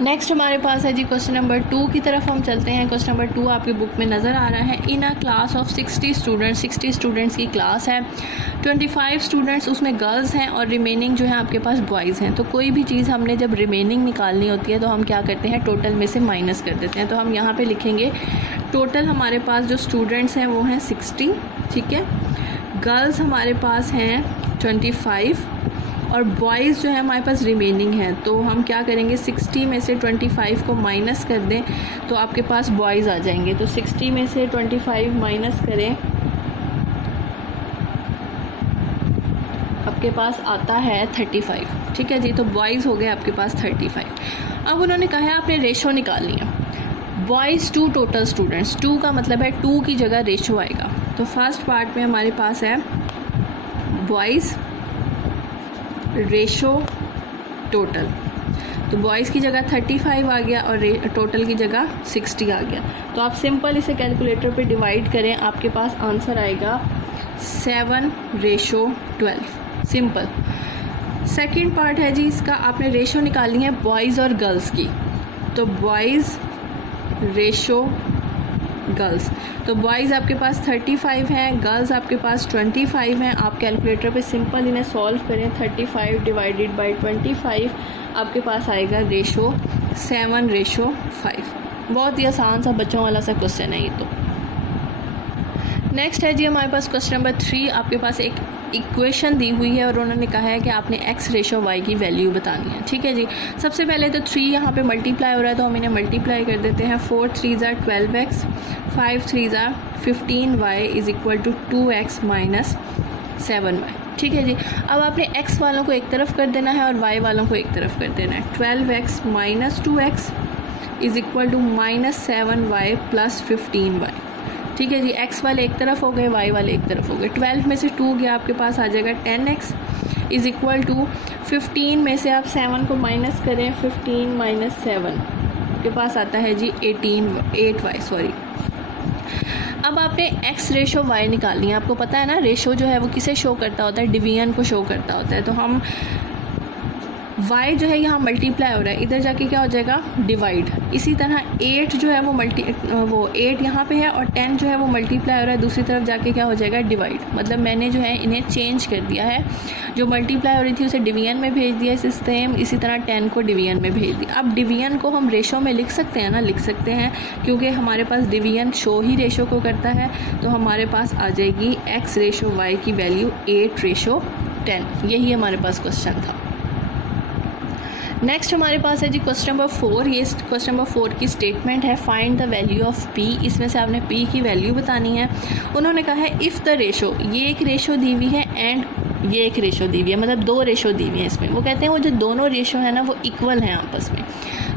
Next हमारे पास है जी question number 2 की तरफ हम चलते हैं। क्वेश्चन नंबर 2 आपकी बुक में नज़र आ रहा है। इन अ क्लास ऑफ 60 स्टूडेंट्स की क्लास है, 25 स्टूडेंट्स उसमें गर्ल्स हैं और रिमेनिंग जो है आपके पास बॉयज़ हैं। तो कोई भी चीज़ हमने जब रिमेनिंग निकालनी होती है तो हम क्या करते हैं, टोटल में से माइनस कर देते हैं। तो हम यहाँ पे लिखेंगे टोटल हमारे पास जो स्टूडेंट्स हैं वो हैं 60, ठीक है। गर्ल्स हमारे पास हैं 25 और बॉयज़ जो है हमारे पास रिमेनिंग है। तो हम क्या करेंगे, 60 में से 25 को माइनस कर दें तो आपके पास बॉयज़ आ जाएंगे। तो 60 में से 25 माइनस करें, आपके पास आता है 35, ठीक है जी। तो बॉयज़ हो गए आपके पास 35। अब उन्होंने कहा है आपने रेशो निकालनी है, बॉयज़ टू टोटल स्टूडेंट्स। 2 का मतलब है 2 की जगह रेशो आएगा। तो फर्स्ट पार्ट में हमारे पास है बॉयज़ रेशो टोटल। तो बॉयज़ की जगह 35 आ गया और टोटल की जगह 60 आ गया। तो आप सिंपल इसे कैलकुलेटर पे डिवाइड करें, आपके पास आंसर आएगा 7:12, सिंपल। सेकंड पार्ट है जी इसका, आपने रेशो निकालनी है बॉयज़ और गर्ल्स की। तो बॉयज़ रेशो गर्ल्स, तो बॉयज़ आपके पास 35 हैं, गर्ल्स आपके पास 25 हैं। आप कैलकुलेटर पे सिंपल इन्हें सॉल्व करें, 35 डिवाइडेड बाई 25 आपके पास आएगा रेशो 7:5। बहुत ही आसान सा बच्चों वाला सा क्वेश्चन है ये। तो नेक्स्ट है जी हमारे पास क्वेश्चन नंबर 3। आपके पास एक इक्वेशन दी हुई है और उन्होंने कहा है कि आपने x रेशो y की वैल्यू बतानी है, ठीक है जी। सबसे पहले तो 3 यहाँ पे मल्टीप्लाई हो रहा है तो हम इन्हें मल्टीप्लाई कर देते हैं। 4 3 = 12x, 5 3 = 15y is equal to 2x minus 7y, ठीक है जी। अब आपने x वालों को एक तरफ कर देना है और y वालों को एक तरफ कर देना है। 12x minus 2x is equal to minus 7y plus 15y, ठीक है जी। x वाले एक तरफ हो गए, y वाले एक तरफ हो गए। 12 में से 2 गया, आपके पास आ जाएगा 10x इज इक्वल टू 15 में से आप 7 को माइनस करें, 15 माइनस 7 आपके पास आता है जी 8y, सॉरी। अब आपने x रेशो y निकालनी है। आपको पता है ना रेशो जो है वो किसे शो करता होता है, डिवीजन को शो करता होता है। तो हम y जो है यहाँ मल्टीप्लाई हो रहा है, इधर जाके क्या हो जाएगा, डिवाइड। इसी तरह 8 जो है वो 8 यहाँ पे है और 10 जो है वो मल्टीप्लाई हो रहा है, दूसरी तरफ जाके क्या हो जाएगा, डिवाइड। मतलब मैंने जो है इन्हें चेंज कर दिया है, जो मल्टीप्लाई हो रही थी उसे डिवीजन में भेज दिया सेम, इसी तरह 10 को डिवीजन में भेज दिया। अब डिवीजन को हम रेशो में लिख सकते हैं ना, लिख सकते हैं, क्योंकि हमारे पास डिवीजन शो ही रेशो को करता है। तो हमारे पास आ जाएगी x रेशो y की वैल्यू 8:10। यही हमारे पास क्वेश्चन था। नेक्स्ट हमारे पास है जी क्वेश्चन नंबर 4। ये क्वेश्चन नंबर 4 की स्टेटमेंट है, find the value of p। इसमें से आपने p की वैल्यू बतानी है। उन्होंने कहा है इफ़ द रेशो, ये एक रेशो दी हुई है एंड ये एक रेशो दी हुई है, मतलब 2 रेशो दी हुई है इसमें। वो कहते हैं वो जो दोनों रेशो है ना वो इक्वल हैं आपस में।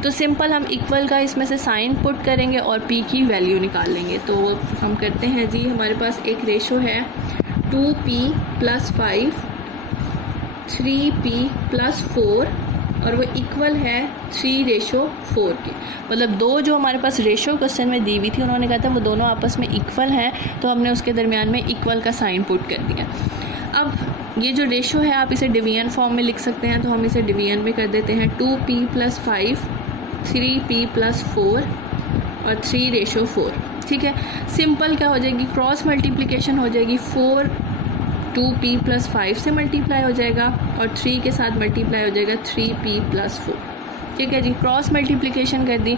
तो सिंपल हम इक्वल का इसमें से साइन पुट करेंगे और p की वैल्यू निकाल लेंगे। तो हम करते हैं जी, हमारे पास एक रेशो है 2p + 5 3p + 4 और वो इक्वल है 3:4 के। मतलब 2 जो हमारे पास रेशो क्वेश्चन में दी हुई थी, उन्होंने कहा था वो दोनों आपस में इक्वल हैं, तो हमने उसके दरमियान में इक्वल का साइन पुट कर दिया। अब ये जो रेशो है आप इसे डिवीजन फॉर्म में लिख सकते हैं, तो हम इसे डिवीजन में कर देते हैं। 2p + 5 3p + 4 और 3:4, ठीक है। सिंपल क्या हो जाएगी, क्रॉस मल्टीप्लिकेशन हो जाएगी। 4 2p + 5 से मल्टीप्लाई हो जाएगा और 3 के साथ मल्टीप्लाई हो जाएगा 3p + 4, ठीक है जी। क्रॉस मल्टीप्लिकेशन कर दी।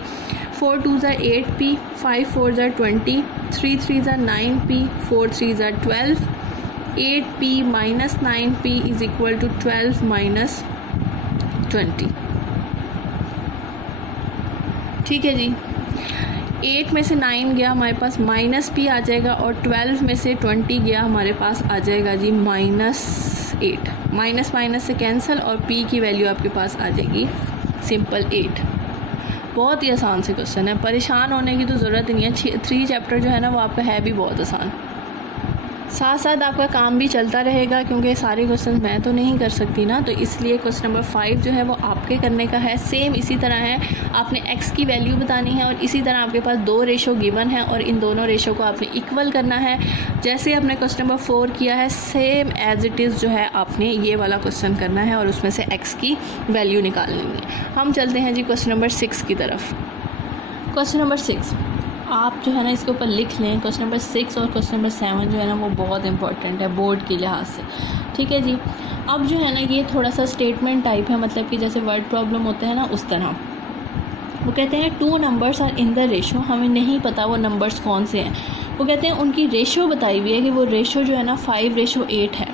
4 2 = 8p, 5 4 = 20, 3 3 = 9p, 4 3 = 12, 8p - 9p is equal to 12 - 20, ठीक है जी। 8 में से 9 गया हमारे पास -p आ जाएगा और 12 में से 20 गया हमारे पास आ जाएगा जी -8। माइनस माइनस से कैंसिल और p की वैल्यू आपके पास आ जाएगी सिंपल 8। बहुत ही आसान से क्वेश्चन है, परेशान होने की तो ज़रूरत नहीं है। 3 चैप्टर जो है ना वो आपका है भी बहुत आसान, साथ साथ आपका काम भी चलता रहेगा, क्योंकि सारे क्वेश्चन मैं तो नहीं कर सकती ना, तो इसलिए क्वेश्चन नंबर 5 जो है वो आपके करने का है। सेम इसी तरह है, आपने x की वैल्यू बतानी है और इसी तरह आपके पास 2 रेशो गिवन है और इन दोनों रेशो को आपने इक्वल करना है। जैसे आपने क्वेश्चन नंबर 4 किया है, सेम एज इट इज़ जो है आपने ये वाला क्वेश्चन करना है और उसमें से x की वैल्यू निकालनी है। हम चलते हैं जी क्वेश्चन नंबर 6 की तरफ। क्वेश्चन नंबर 6 आप जो है ना इसके ऊपर लिख लें। क्वेश्चन नंबर 6 और क्वेश्चन नंबर 7 जो है ना वो बहुत इंपॉर्टेंट है बोर्ड के लिहाज से, ठीक है जी। अब जो है ना ये थोड़ा सा स्टेटमेंट टाइप है, मतलब कि जैसे वर्ड प्रॉब्लम होता है ना उस तरह। वो कहते हैं 2 numbers are in the ratio, हमें नहीं पता वो नंबर्स कौन से हैं। वो कहते हैं उनकी रेशो बताई हुई है कि वो रेशो जो है ना 5:8 है।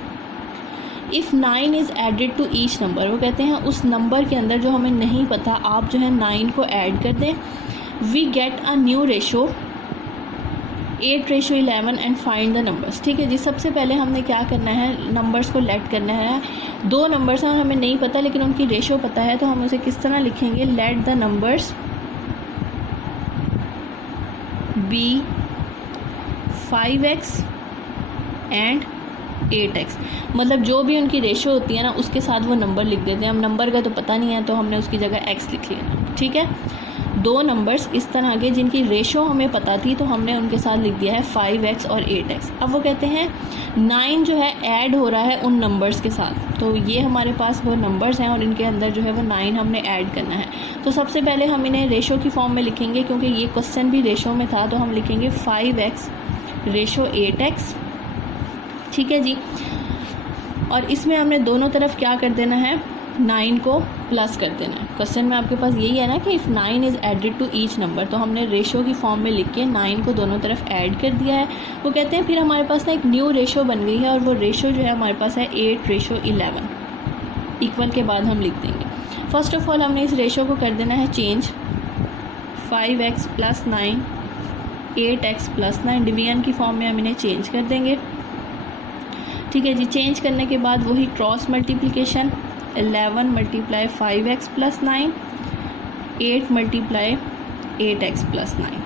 If 9 is added to each number, वो कहते हैं उस नंबर के अंदर जो हमें नहीं पता आप जो है 9 को ऐड कर दें। We get a new ratio 8:11 and find the numbers. ठीक है जी, सबसे पहले हमने क्या करना है, नंबर्स को लेट करना है। 2 नंबर्स हैं हमें नहीं पता लेकिन उनकी रेशो पता है, तो हम उसे किस तरह लिखेंगे, let the numbers be 5x and 8x। मतलब जो भी उनकी रेशो होती है ना उसके साथ वो नंबर लिख देते हैं। हम नंबर का तो पता नहीं है तो हमने उसकी जगह x लिख लिया, ठीक है। 2 नंबर्स इस तरह के जिनकी रेशो हमें पता थी तो हमने उनके साथ लिख दिया है 5x और 8x। अब वो कहते हैं 9 जो है ऐड हो रहा है उन नंबर्स के साथ, तो ये हमारे पास वो नंबर्स हैं और इनके अंदर जो है वो 9 हमने ऐड करना है। तो सबसे पहले हम इन्हें रेशो की फॉर्म में लिखेंगे, क्योंकि ये क्वेश्चन भी रेशो में था, तो हम लिखेंगे 5x रेशो 8x, ठीक है जी। और इसमें हमने दोनों तरफ क्या कर देना है, 9 को प्लस कर देना है। क्वेश्चन में आपके पास यही है ना कि if 9 is added to each number, तो हमने रेशो की फॉर्म में लिख के 9 को दोनों तरफ ऐड कर दिया है। वो कहते हैं फिर हमारे पास ना एक न्यू रेशो बन गई है और वो रेशो जो है हमारे पास है 8:11। इक्वल के बाद हम लिख देंगे। फर्स्ट ऑफ ऑल हमने इस रेशो को कर देना है चेंज, 5x + 9 8x + 9 डिवीजन की फॉर्म में हम इन्हें चेंज कर देंगे, ठीक है जी। चेंज करने के बाद वही क्रॉस मल्टीप्लिकेशन, 11 × 5x + 9 8 × 8x + 9,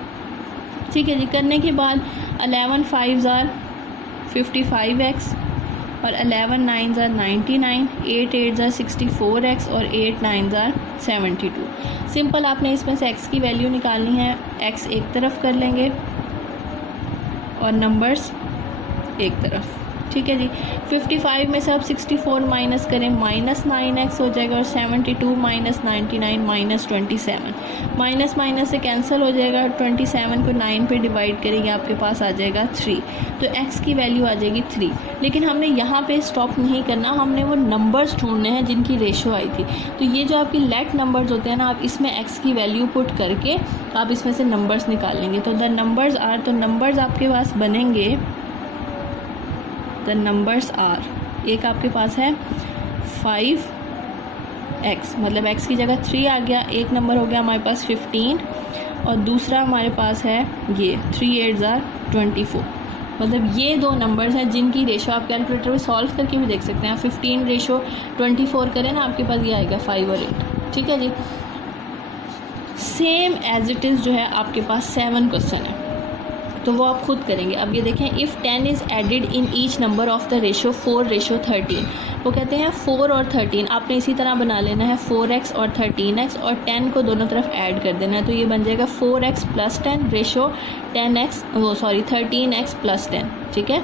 ठीक है जी। करने के बाद 11 5s are 55x और 11 9s are 99, 8 8s are 64x और 8 9s are 72। सिंपल आपने इसमें से x की वैल्यू निकालनी है। x एक तरफ कर लेंगे और नंबर्स एक तरफ, ठीक है जी। 55 में से आप 64 माइनस करें, -9x हो जाएगा और 72 - 99 - 27, माइनस माइनस से कैंसिल हो जाएगा। 27 को 9 पे डिवाइड करेंगे आपके पास आ जाएगा 3, तो x की वैल्यू आ जाएगी 3। लेकिन हमने यहाँ पे स्टॉप नहीं करना, हमने वो नंबर्स ढूंढने हैं जिनकी रेशो आई थी। तो ये जो आपकी लेट नंबर्स होते हैं ना, आप इसमें x की वैल्यू पुट करके आप इसमें से नंबर्स निकाल लेंगे। तो द नंबर्स आर, तो नंबर्स आपके पास बनेंगे, द नंबर्स आर, एक आपके पास है 5x, मतलब x की जगह 3 आ गया। एक नंबर हो गया हमारे पास 15 और दूसरा हमारे पास है ये 3 8s are 24। मतलब ये 2 नंबर्स हैं जिनकी रेशो आप कैलकुलेटर में सॉल्व करके भी देख सकते हैं। 15:24 करें ना, आपके पास ये आएगा 5 और 8, ठीक है जी। सेम एज इट इज़ जो है आपके पास 7 क्वेश्चन है, तो वो आप खुद करेंगे। अब ये देखें, if 10 is added in each number of the ratio 4:13, वो कहते हैं 4 और 13 आपने इसी तरह बना लेना है, 4x और 13x और 10 को दोनों तरफ ऐड कर देना है। तो ये बन जाएगा 4x + 10 रेशो 13x + 10, ठीक है।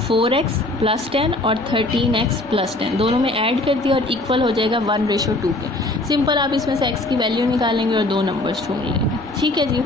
4x + 10 और 13x + 10 दोनों में ऐड कर दिया और इक्वल हो जाएगा 1:2 के। सिंपल आप इसमें से x की वैल्यू निकालेंगे और 2 नंबर्स ढूंढ लेंगे, ठीक है जी।